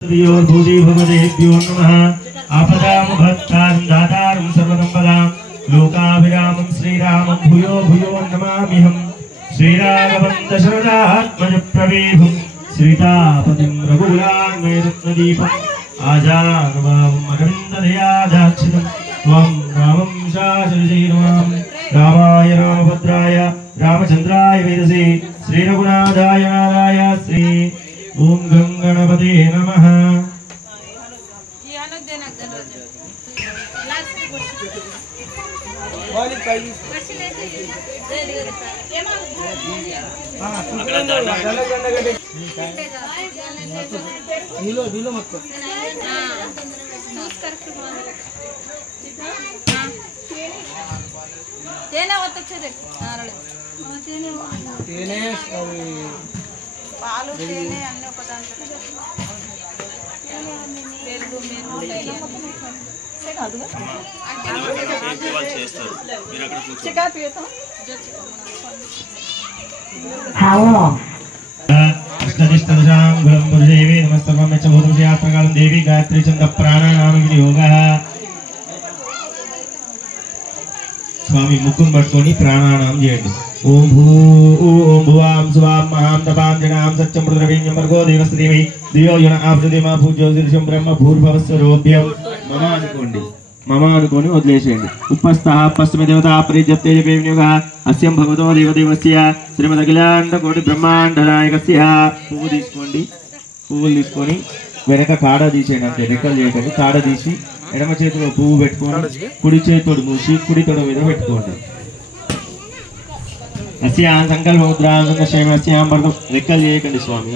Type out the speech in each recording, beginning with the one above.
भूति भगवतेभ्यो नमः आपदामभक्तां दातारं सर्वसम्पदां लोकाभिरामं श्रीरामं भूयो भूयो नमाम्यहं श्रीराघवं दशरथात्मजप्रभेभं सीतापतिं रघुकुलान्वयरत्नदीपम् आजानुभावम् अरविन्ददयादाक्षितं त्वं रामं शासनशीलमां रामाय रामभद्राय रामचन्द्राय वेदसे श्रीरघुनाथाय नाराय श्री ओम गंगणपते नमः। పాలు తేనె అన్ని ఒక దాంట్లో తెలుగు మీరు देवी गायत्री चंद प्राणायाम योग स्वामी मुकुन पट्टुकोनी प्राणायाम చేయండి ओम भू ओम भुवां सुवां महां तपां जनां सत्यं रुद्रवीर्यं भर्गो देवस्य धीमहि धियो यो न प्रचोदयात् पूज्यो शीर्षं ब्रह्म भूर्भुवस्वरोभ्यं मम అనుకోండి मम అనుకొని వదిలేసేయండి ఉపస్థః పశ్చిమ దేవతా పరిజత్తే వినియోగః అస్యం భగవతో దేవదేవస్య శ్రీమద్ అఖిలాండ కోటి బ్రహ్మాండ నాయకస్య పువ్వు తీసుకోండి పువ్వులు తీసుకొని వెనక కాడ తీసేయండి అంతే రెక్కలు చేయకండి కాడ తీసి ఎడమ చేతిలో పువ్వు పెట్టుకొని కుడి చేతితోడు మూసి కుడి తొడ మీద పెట్టుకోండి अस्यां संकल्प मुद्रां संकल्पस्यां वर्धं रेक्कल చేయకండి స్వామి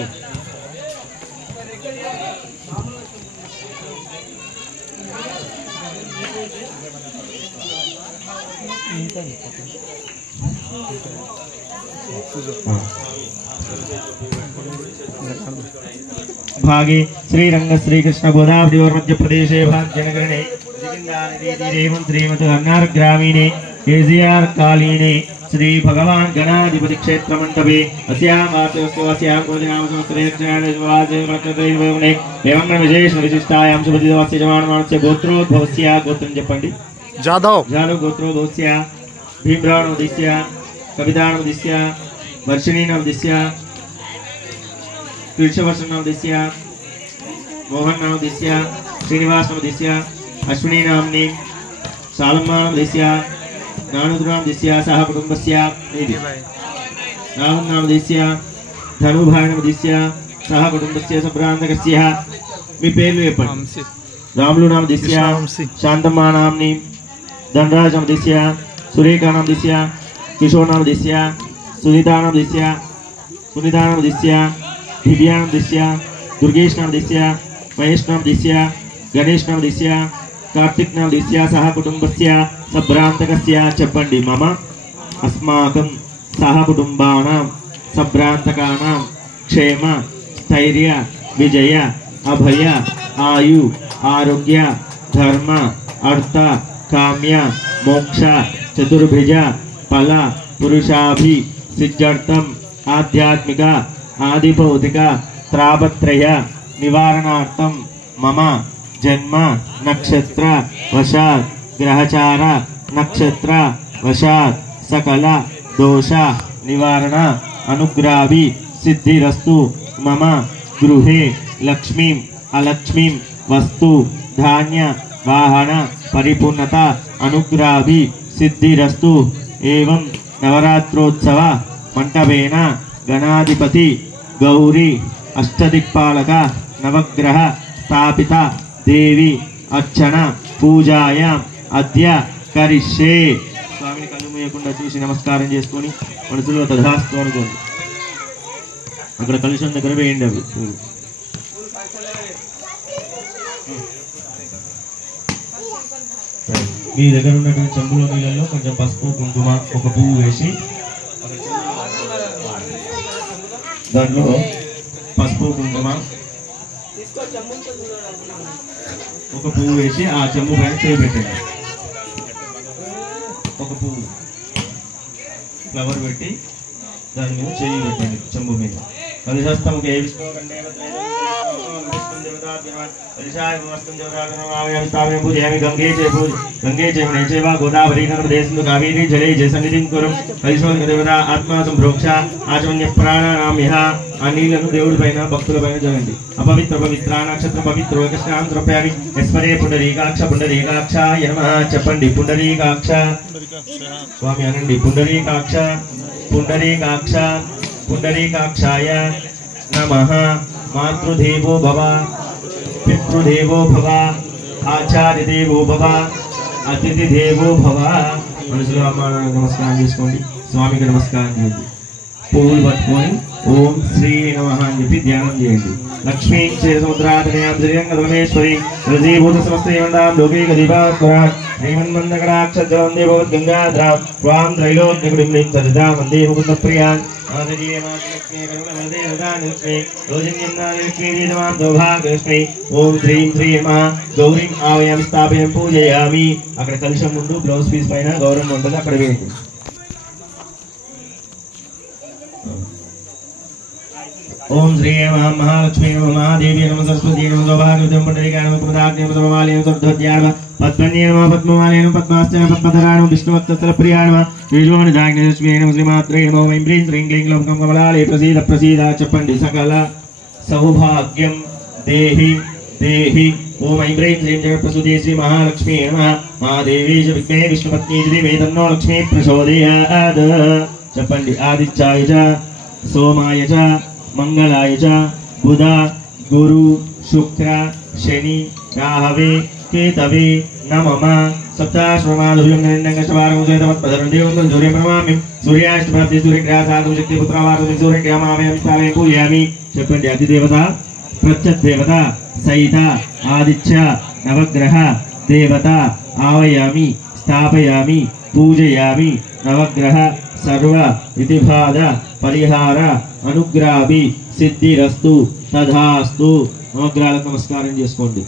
भागे श्रीरंग श्रीकृष्ण गोदावरी और मध्य प्रदेशे भाग्यनगरे जिगिंदानदीतीरेवं श्रीमत् अन्नार ग्रामीणे केजीआर कालीने श्री भगवान गणाधिपति क्षेत्र मंडपे अस्यां विशेष विशिष्टायां शुभदिवस्य जवानमानस्य गोत्रोद्भवस्य गोत्रं చెప్పండి जाधव गोत्रोद्भवस्य भीमरावोदिस्य कवितानोदिस्य वर्षिणीनोदिस्य कृष्णवर्षनोदिस्य मोहननोदिस्य श्रीनिवासनोदिस्य अश्विनीनाम्नि सालम्मानोदिस्य नानुद्रामदिस्य सह कुटुंबस्य नामनामदिस्य धनुभायनमदिस्य सह कुटुंबस्य सभ्रान्तकस्य మీ పేర్లు చెప్పండి రాములు నామదిस्य శాంతమ్మా నామ్ని ధనరాజ్ నామదిस्य సురేఖా నామదిस्य కిషోర్ నామదిस्य సునీతా నామదిस्य సునీతా నామదిस्य దివ్యా నామదిस्य దుర్గేష్ నామదిस्य మహేష్ నామదిस्य గణేష్ నామదిस्य कार्तिक नामदिस्य सह कुटुंबस्य सभ्रान्तकस्य చెప్పండి मम अस्माकं सह कुटुंबानां सभ्रान्तकानां क्षेम स्थैर्य विजय अभय आयु आरोग्य धर्म अर्थ काम्य मोक्ष चतुर्भुज फल पुरुषाभि सिद्ध्यर्थम आध्यात्मिक आदिभौतिक त्रापत्रय निवारणार्थम मम जन्म नक्षत्र वशात् ग्रहचार नक्षत्र वशात् सकल दोष निवारण अनुग्रहाभि सिद्धिरस्तु मम गृहे लक्ष्मी अलक्ष्मी वस्तु धान्य वाहन परिपूर्णता अनुग्रहाभि सिद्धिरस्तु एवं नवरात्रोत्सव मंटपेन गणाधिपति गौरी अष्टदिक्पालक नवग्रह स्थापित देवी अर्चना पूजायां अद्य करिष्ये स्वामी कल्लु मूयकुंडा चूसी नमस्कारं చేసుకొని మనసులో తదాస్తు అనుకోండి అక్కడ కలుషం దగ్గర వేయండి అవి మీ దగ్గర ఉన్నటువంటి చెంబులో నీళ్ళల్లో కొంచెం పసుపు కుంకుమ ఒక పువ్వు వేసి దాంట్లో పసుపు కుంకుమ ఒక పువ్వు వేసి ఆ చెంబు పైన చేయి పెట్టండి ఒక పువ్వు ఫ్లవర్ పెట్టి దాని మీద చేయి పెట్టండి చెంబు మీద కలుషస్థముఖే విష్ణు కండే गंगे च चैव गोदावरी नर्मदे सिन्धु कावेरी जले च सन्निधिं कुरु देवता आत्मा संप्रोक्ष आचमन्य प्राणानाम यह अनिలను దేవుడి పైన భక్తుల పైన జలండి అపవిత్ర పవిత్ర నక్షత్ర పవిత్ర కృష్ణాం ద్రవ్యామి యస్మరే పుండరీకాక్ష నమః చెప్పండి పుండరీకాక్ష స్వామి అనండి పుండరీకాక్షాయ నమః మాతృదేవో భవ పితృదేవో భవ ఆచార్యదేవో భవ అతిథిదేవో భవ మనసులో అమ్మ నమస్కారం చేసుకోండి స్వామికి నమస్కారం చేయండి పువ్వులు పట్టుకొని ఓం శ్రీ నమః అని చెప్పి ధ్యానం చేయండి లక్ష్మీ క్షీరసముద్రాధనయాం శ్రీరంగధర్మేశ్వరి రజీభూత సమస్తేవందాం లోకైక దీపాత్మరాం శ్రీమన్మందకటాక్షజలం దేవవద్ గంగాధరాం త్వాం త్రైలోక్యకుడిం సరిదాం వందే ముకుంద ప్రియాన్ ఓం శ్రీం శ్రీ నమః గౌరీం ఆవయం స్థాపయం పూజయామి అక్కడ కలశం ముందు బ్లౌజ్ పీస్ పైన గౌరవం ఉంటుంది అక్కడ వేయండి ओम श्री महालक्ष्मी महादेवी नमः सरस्वती नमः सौभाग्यवती पुंडरीकाय नमः प्रदाग्ने नमः सर्वमाले नमः सर्वध्याय नमः पद्मन्ये नमः पद्ममाले नमः पद्मास्ते नमः पद्मधराय नमः विष्णुवत्सलप्रियाय नमः विष्णुवनिधाग्ने लक्ष्मी नमः श्रीमात्रे नमः ऐं ह्रीं श्रीं क्लीं ग्लौं गं कमलाले प्रसीद चपण्डि सकल सौभाग्यं देहि देहि ओम ऐं ह्रीं श्रीं जगत्प्रसूते श्री महालक्ष्मी नमः महादेवी च विद्महे विष्णुपत्नी च धीमहि तन्नो लक्ष्मी प्रचोदयात् चपण्डि आदित्याय च सोमाय च मंगलाय च बुध गुरु शुक्र शनि राहवे केतवे नमः सप्ताश्रमादुर्यं नरेन्द्रंगशवारं उदयतमत्पदरं देवं सूर्यं प्रणमामि सूर्याष्टप्राप्ति सूर्यग्रहसाधु शक्ति पुत्रवारुं सूर्यग्रहमामयं स्थापयामि पूजयामि చెప్పండి అధిదేవత ప్రత్యదేవత సహిత ఆదిత్య నవగ్రహ దేవత ఆవయామి స్థాపయామి పూజయామి నవగ్రహ सर्व विधिबाध परिहार अनुग्राभि सिद्धिरस्तु तथास्तु नवग्रहाలకు నమస్కారం చేసుకోండి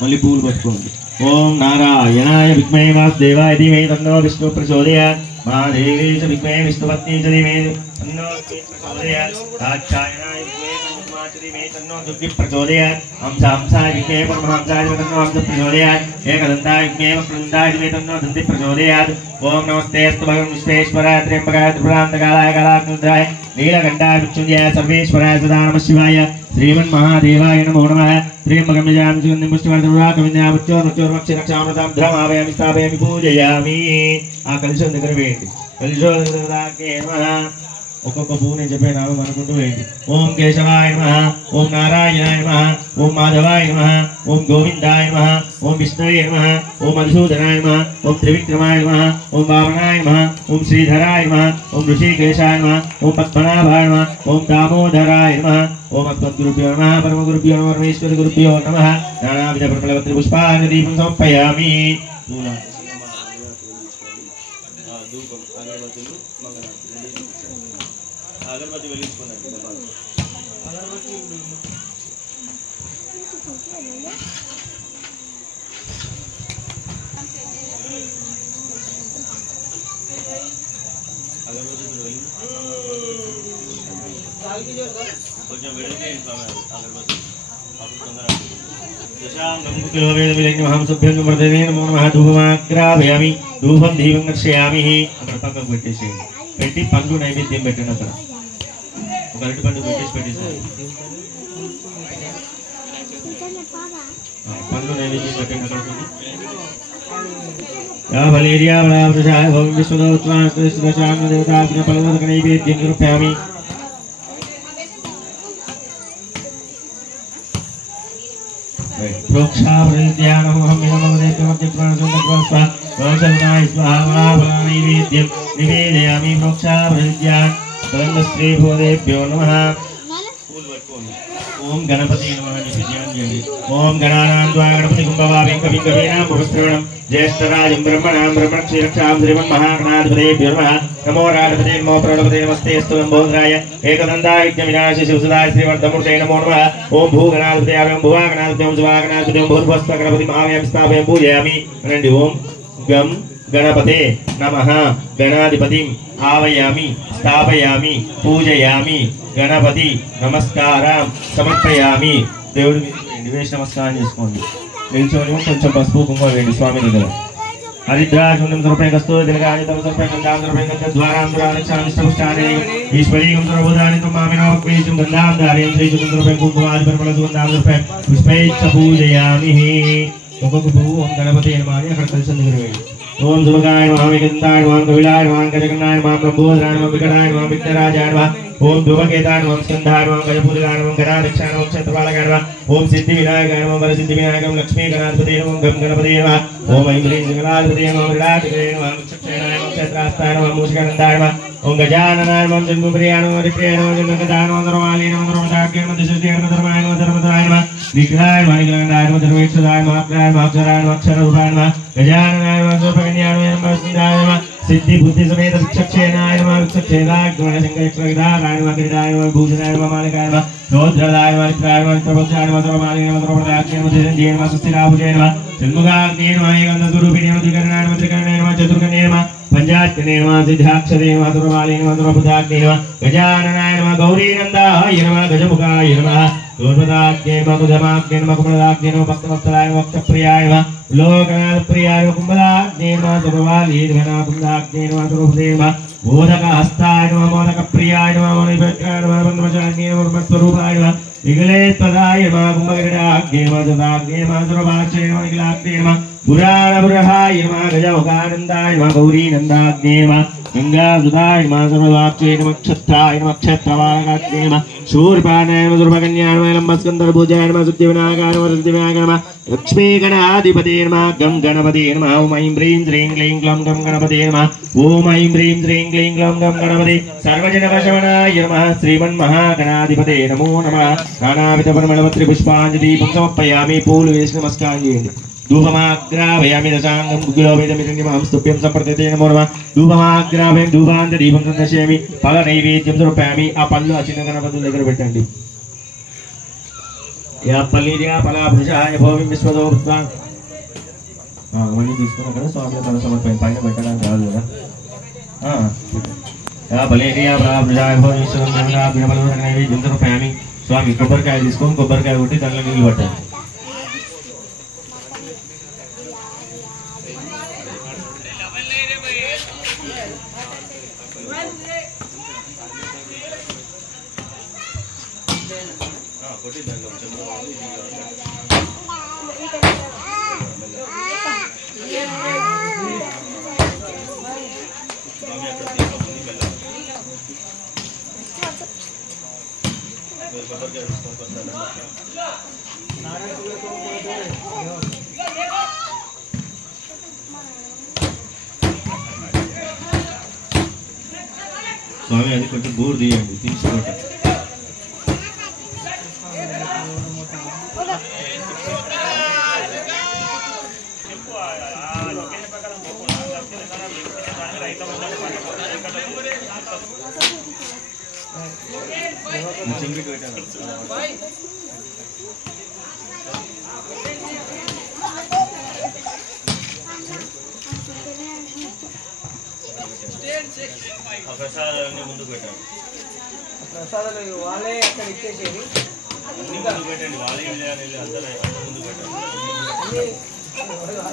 మళ్ళీ పూలు పట్టుకోండి ఓం నారాయణాయ విద్మహే వాసుదేవాయ ధీమహి తన్నో విష్ణు ప్రచోదయాత్ महादेवी च विद्महे विष्णुपत्नी च धीमहि तन्नो लक्ष्मी प्रचोदयात् दाक्षायणाय विद्महे तन्नो तन्नो दुर्गे प्रचोदयात् हंसाय विद्महे परमहंसाय तन्नो हंस प्रचोदयात् एकदन्ताय विद्महे वक्रतुण्डाय धीमहि तन्नो दन्ति प्रचोदयात् ओम नमस्ते अस्तु भगवान् विश्वेश्वराय त्र्यम्बकाय त्रिपुरान्तकालाय कालाग्निरुद्राय नीलकण्ठाय मृत्युञ्जयाय सर्वेश्वराय सदा नमः शिवाय श्रीमन्महादेवाय नमो नमः त्र्यम्बकं यजामि सुगन्धिं पुष्टिवर्धनमुराकविन्द्यामुच्चोर्मुच्चोर्मक्षरक्षामृतां ध्रमावयामि स्थापयामि पूजयामि ఆ కలిశం దగ్గర వేయండి కలిశం దగ్గరకే నమః ఒక్కొక్క పూని చెప్పే నామం అనుకుంటూ వేయండి ఓం కేశవాయ నమః ఓం నారాయణాయ నమః ఓం మాధవాయ నమః ఓం గోవిందాయ నమః ఓం విష్ణవే నమః ఓం మధుసూదనాయ నమః ఓం త్రివిక్రమాయ నమః ఓం వామనాయ నమః ఓం శ్రీధరాయ నమః ఓం ఋషికేశాయ నమః ఓం పద్మనాభాయ నమః ఓం దామోదరాయ నమః ఓం అస్మద్గురుభ్యో నమః పరమగురుభ్యో నమః పరమేశ్వర గురుభ్యో నమః నానావిధ ప్రఫలవత్రి పుష్పాన్ని దీపం సమర్పయామి అగరబత్తి వెలిగించుకోండి కొంచెం వెలిగి అగరబత్తి ధూపమాగ్రాభయామి ధూపం దీపం దర్శయామి అక్కడ పక్కకు పెట్టేసేయండి పెట్టి పండు నైవేద్యం పెట్టండి అక్కడ ఒక అరటి పండు పెట్టేసి పెట్టేసేయండి పండు నైవేద్యం పెట్టండి అక్కడ నైవేద్యం కృపయామి निवेदयामि श्रीभूदेभ्यो नमः ओम गणपति नमः ओम गणानां गणपति कुंभवावें कविकवीनां भवस्त्रवणं ज्येष्ठराजं ब्रह्मणां ब्रह्मक्षीरक्षां श्रीमन्महागणाधिपतेभ्यो नमः नमो राजपते नमो प्रणपते नमस्तेऽस्तु लम्बोदराय एकदन्ताय विघ्नविनाशाय शिवसुताय श्रीवर्धमूर्तये नमो नमः ओम भूगणाधिपते आवें भुवागणाधिपते ओम शिवागणाधिपते ओम भूर्भुवस्व गणपति महावयं स्थापयामि पूजयामि रणि ओम गम गणपते नमः गणाधिपतिं आवाहयामि स्थापयामि पूजयामि गणपति नमस्काరం సమర్పయామి దేవుడికి నివేశ నమస్కారం చేసుకోండి నిల్చొని కొంచెం పసుపు కుంకుమ వేయండి స్వామి దగ్గర హరిద్రాజుండం రూపాయి కస్తూరి దినగాని తమ రూపాయి గంధాం రూపాయి గంధ ద్వారాం ద్వారాక్షామిష్టపుష్టాని ఈశ్వరీయం సర్వోదాని తుమామినోపేశం గంధాం ధారయం శ్రీజుండం రూపాయి కుంకుమాది పరిమళ సుగంధాం రూపాయి పుష్పైచ్చ పూజయామి ఒక్కొక్క పువ్వు ఓం గణపతి అని అక్కడ కలిసి దగ్గర వేయండి ओम सुभगाय नमः विगंताय नमः कविलाय नमः गजगन्नाय नमः ब्रह्मोदराय नमः विकटाय नमः विघ्नराजाय नमः ओम धूमकेताय नमः स्कंधाय नमः गजपूरिकाय नमः गणाध्यक्षाय नमः क्षत्रपालकाय नमः ओम सिद्धि विनायकाय नमः वरसिद्धि विनायकं लक्ष्मी गणाधिपते नमः गं गणपते नमः ओम ऐं ह्रीं गणाधिपते नमः विराजते नमः क्षत्रपालाय नमः क्षत्रास्ताय नमः मूषिकानन्दाय नमः ओम गजाननाय नमः जन्मप्रियाय नमः रिप्रियाय नमः जन्मकदाय नमः धर्मालये नमः धर्मदाख्ये नमः दिशस्ये नमः धर्माय नमः धर्मधराय नमः विघ्नाय नमः विघ्नाय नमः धर्मेक्षदाय नमः अक्षराय नमः अक्षराय नमः अक्षररूपाय नमः गजाननाय नमः सर्वकन्याय नमः नमः सिद्धि बुद्धि समेत विचक्षेनाय नमः विचक्षेनाय गणशंकरक्षराय नमः गिरिराय नमः भूषणाय नमः मालिकाय नमः रोद्रदाय नमः मित्राय नमः प्रभुजाय नमः सर्वमालिकाय नमः सर्वप्रदाख्ये नमः दिशन्ये नमः सुस्थिराभुजे नमः जन्मगाग्ने नमः एकन्दस्वरूपिणे नमः त्रिकरणाय नमः त्रिकरणे नमः चतुर्कन्ये नमः पंचाक्षरे नमः सिद्धाक्षरे नमः सर्वमालिने नमः सर्वप्रदाख्ये नमः गजाननाय नमः गौरीनन्दाय नमः गजमुखाय नमः गोर्पदाख्ये नमः कुजमाख्ये नमः कुमलाख्ये नमः भक्तवत्सलाय नमः भक्तप्रियाय नमः लोकनाथप्रियाय नमः कुम्भलाख्ये नमः सर्ववाली नमः कुम्भलाख्ये नमः सर्वभूते नमः मोदकहस्ताय नमः मोदकप्रियाय नमः मणिभद्राय नमः ब्रह्मचारिणे नमः ब्रह्मस्वरूपाय नमः विगलेत्पदाय नमः कुम्भगिरिडाख्ये नमः ददाख्ये नमः सर्वभाक्षे नमः निखिलाख्ये नमः पुराणपुरहाय नमः गजमुखानन्दाय नमः गौरीनन्दाख्ये नमः गंगासुताय नमः सर्वभाक्षे नमः क्षत्राय नमः क्षत्रपालकाख्ये नमः शूर्पाणाय नमः सर्वकन्याय नमः लम्बस्कन्धर्भुजाय नमः सिद्धिविनायकाय नमः सिद्धिविनायकाय नमः लक्ष्मीगणाधिपते नमः गं गणपते नमः ओम ऐं ह्रीं श्रीं क्लीं ग्लौं गं गणपते नमः ओम ऐं ह्रीं श्रीं क्लीं ग्लौं गं गणपते सर्वजनवशमनाय नमः श्रीमन्महागणाधिपते नमो नमः नानाविधपरिमलपत्रिपुष्पाञ्जलिं समर्पयामि पूलवेश नमस्कारं చేయండి धूपमाग्रावयामि दशांगं गुग्लोपेदमिदन्यमहं स्तुभ्यं सम्प्रदते नमो नमः धूपमाग्रावयामि धूपान्तदीपं दर्शयामि फल नैवेद्యం సమర్పయామి ఆ పళ్ళు ఆ చిన్న గణపతుల దగ్గర పెట్టండి యా పల్లియా ఫలాభుజాయ భోమి విశ్వదో భూత్వాం మళ్ళీ తీసుకున్నా కదా స్వామి ఫల సమర్పయామి పైన పెట్టడానికి రాదు కదా యా పల్లియా ఫలాభుజాయ భోమి విశ్వదో ఫల నైవేద్యం సమర్పయామి స్వామి కొబ్బరికాయ తీసుకొని కొబ్బరికాయ కొట్టి దానిలో నీళ్ళు పట్టాలి స్వామి అది కొంచెం బూర్ తీయండి తీసుకోండి ప్రసాదాలన్నీ ముందుకు పెట్టండి ప్రసాదాలు వాళ్ళే అక్కడ ఇచ్చేసేది అన్ని ముందుకు పెట్టండి వాళ్ళే అందరూ ముందుకు పెట్టండి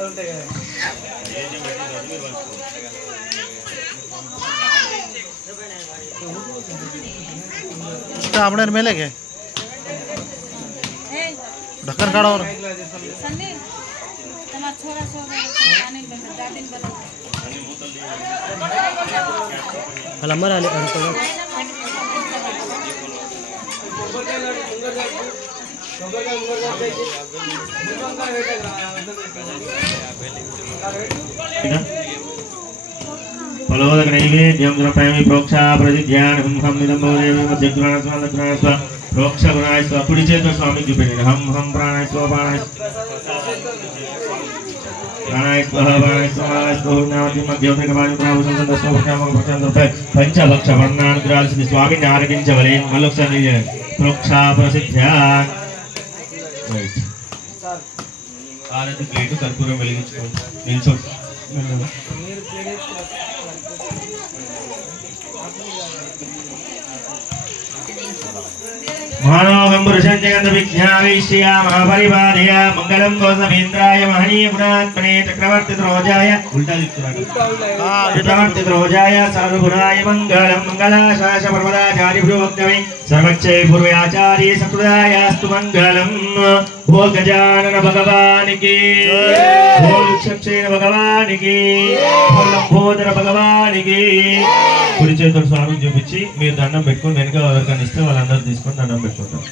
ఉంటాయి కదా ఏది పెట్టిందో మీరు పంచుకోండి अपने में लेके ढक्कन काढ़ो और हमारा फलोदक नैवेद्यं समर्पयामि प्रोक्षा प्रदिध्यानं हम निदम्बोदेवी मध्यग्रहणस्व प्रोक्ष गुणाय स्व कुడి చేతితో స్వామికి చూపెట్టండి హం హం ప్రాణాయ స్వ ప్రాణాయ స్వ స్వహునామతి మధ్యోపేకవాణి ప్రాభుషం దస్వ ప్రక్షామక ప్రక్షాం సమర్పయ పంచభక్ష వర్ణానుగ్రహాల్సింది స్వామిని ఆరగించవలే మళ్ళొకసారి ప్రోక్షా ప్రసిద్ధ్యా ఆరతి ప్లేటు కర్పూరం వెలిగించుకోండి నిల్చోండి मानोगं पुरुषं जगद्विज्ञानैश्रिया महापरिवादय मंगलं गोसमेन्द्राय महनीय गुणात्मने चक्रवर्तिध्वजाय चक्रवर्तिध्वजाय सर्वगुणाय मंगलं मंगलाशास पर्वताचार्यभ्योक्तमे सर्वक्षय पूर्वयाचार्य सकृदायास्तु मंगलं बोल गजानन भगवान की बोल क्षक्षेण भगवान की बोल लंबोदर भगवान की కుడి చేతులు స్వామికి చూపించి మీరు దండం పెట్టుకొని వెనక ఎవరికైనా ఇస్తే వాళ్ళందరూ తీసుకొని దండం పెట్టుకుంటారు.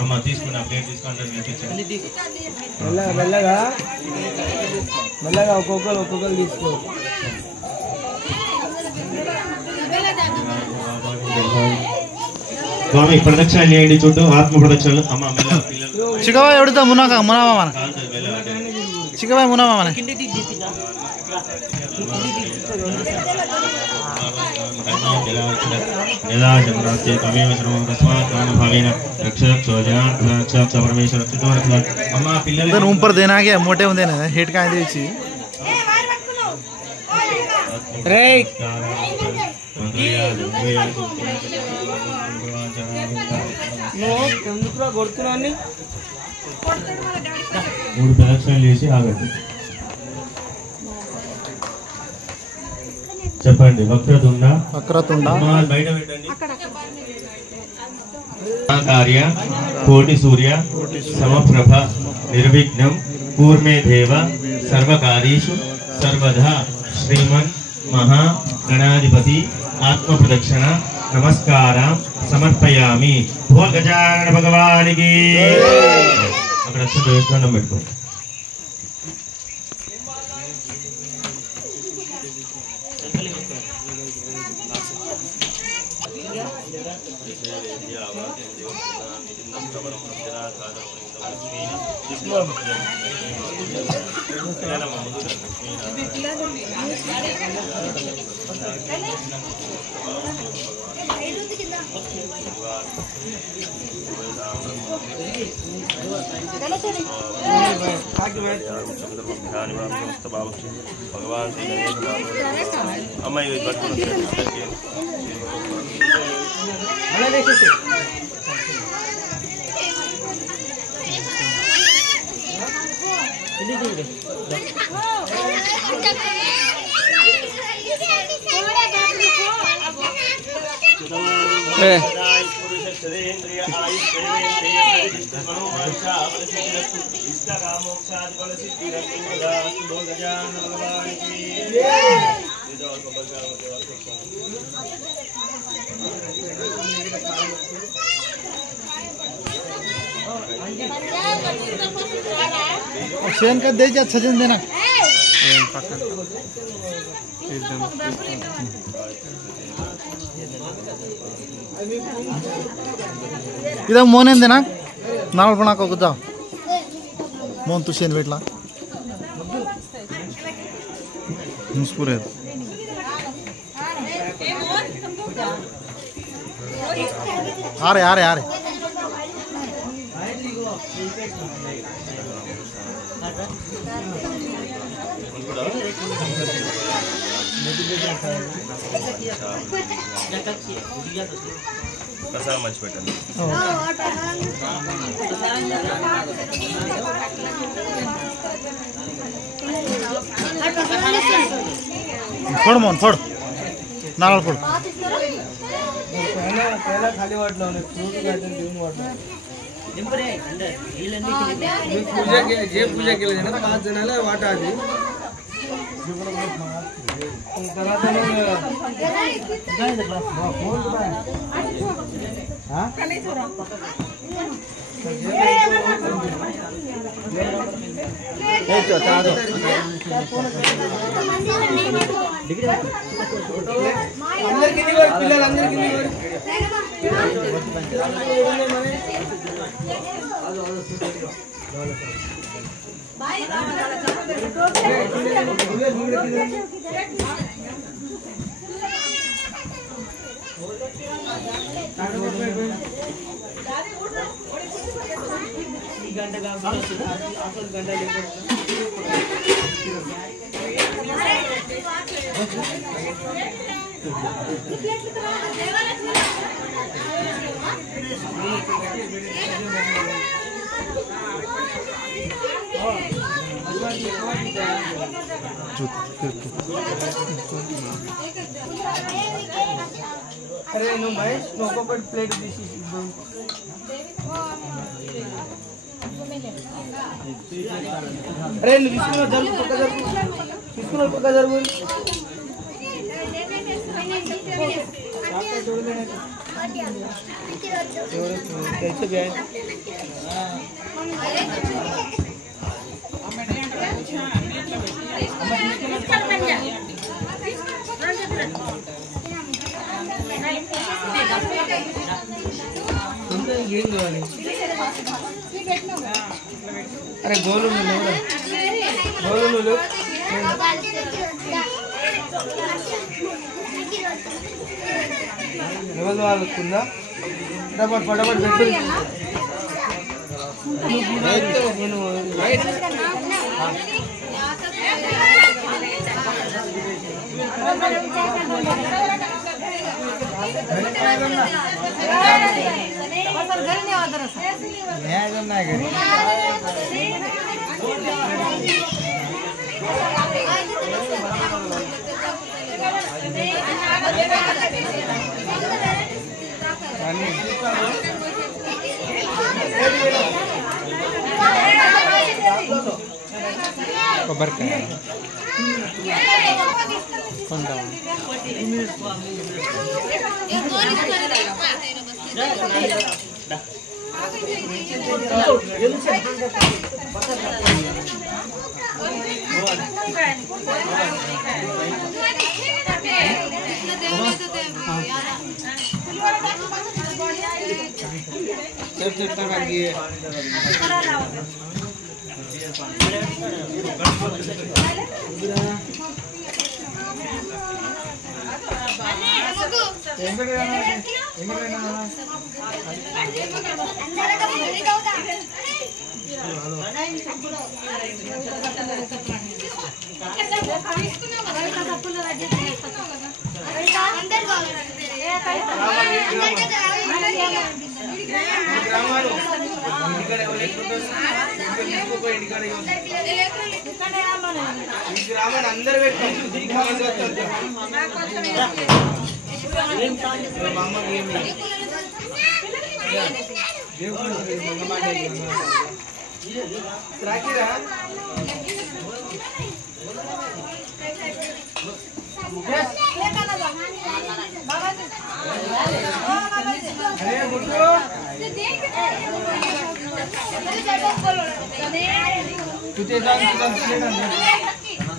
అమ్మ తీసుకుని ఆ ప్లేట్ తీసుకొని అందరూ చూపించండి. మెల్లగా ఒక్కొక్కరు తీసుకో. స్వామి ప్రదక్షిణ చేయండి చుట్టూ ఆత్మ ప్రదక్షిణలు. అమ్మ చికబాయ్ ఎవడుతా మునాక మునామా మన చికబాయ్ మునామా మన ऊपर देना क्या मोटे होंगे ना हेट का देची रे కొడుతున్నాన్ని 3 ప్రదక్షిణలు చేసి ఆగండి. చెప్పండి. వక్రతుండ బయట పెట్టండి. కార్య కోటి సూర్య సమప్రభ నిర్విఘ్నం కూర్మే దేవ సర్వకార్యేషు సర్వదా శ్రీమన్ మహా గణాధిపతి ఆత్మ ప్రదక్షిణ నమస్కారం సమర్పయామి. భోల్ గజానన భగవానికి. అక్కడ దేవస్థానం పెట్టుకోండి. शेन का दे जा सजन देना इधर मोन देना नाल बना को जाओ मोन तू शेन बैठला मुस्कुरे आ रहे ప్రసాదం మంచి పెట్టండి. फोड़ मोन फोड़ नारळ फोड़ पहला खाली वाटला फ्रूट गार्डन घेऊन वाटला पूजा केली ना 5 जणांना वाटा आधी गंटा अरे నువ్వు మహేష్ ఒక్కొక్కటి ప్లేట్ తీసి అరే నువ్వు తీసుకున్న జరుగు పక్క జరుగు తీసుకున్న పక్క జరుగు कैसे गए अरे गोलू गोलू ఎవరు వాళ్ళకుందా ఫటాఫట్ ఫటాఫట్ పెట్టు నేను కొబ్బరికాయ అందరు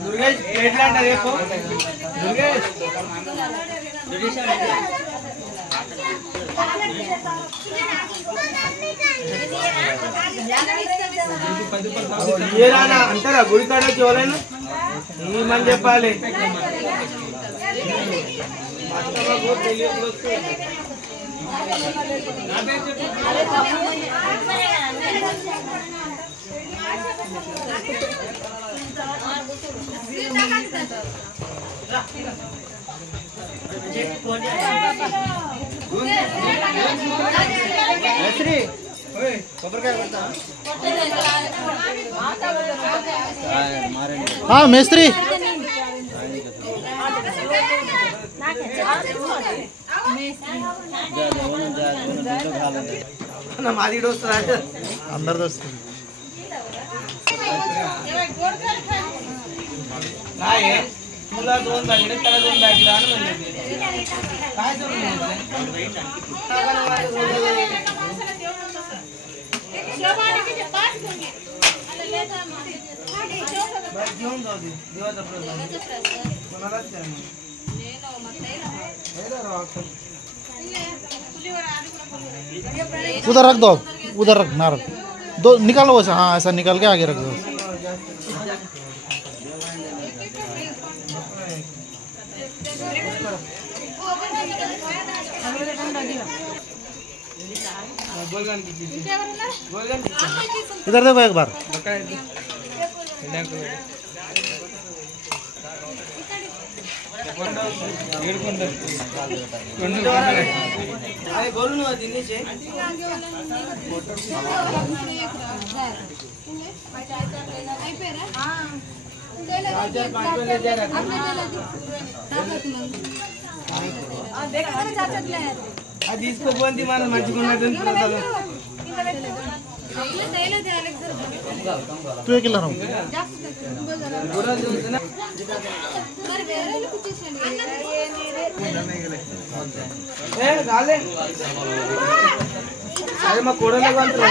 दुर्गेश प्लेट लांटा देखो दुर्गेश ये राना अंटारा गुड़ी काड़ा चोलेना ये मन చెప్పాలి వాస్తవ గో తెలియకొస్తే మేస్త్రి ఓయ్ కొబ్బరికాయ కొడతా हाँ మేస్త్రి మాది దోస్తురా అందరు దోస్తులు काय तुला दोन बॅगेट त्याला दोन बॅगेट आण म्हणले काय करू घेऊन जाऊ दे देवाचा प्रसाद कोणालाच द्या उधर रख दो उधर रख ना रख दो निकालो वैसे हाँ ऐसा निकाल के आगे रख दो इधर देखो एक बार अरे बोलू ना दिल्ली से అది తీసుకోపోయింది మనం మంచిగున్నట్టు तू एक ला रहा అదే మా కూడలు అంటారు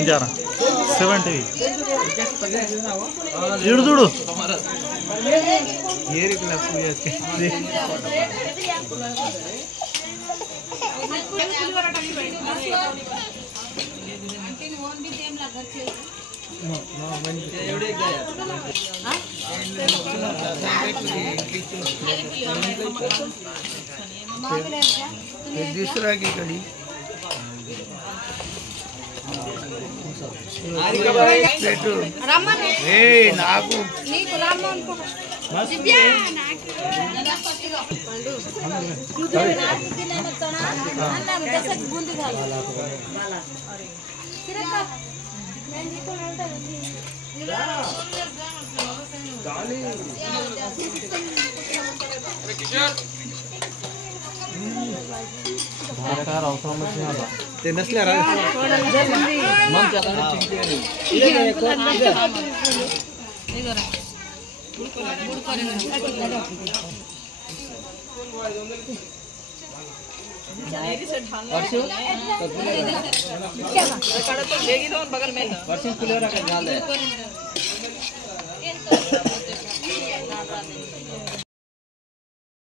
जरा 70 इड़ చూడు दूसरा की कड़ी నాకు తినస్లేరా बगल में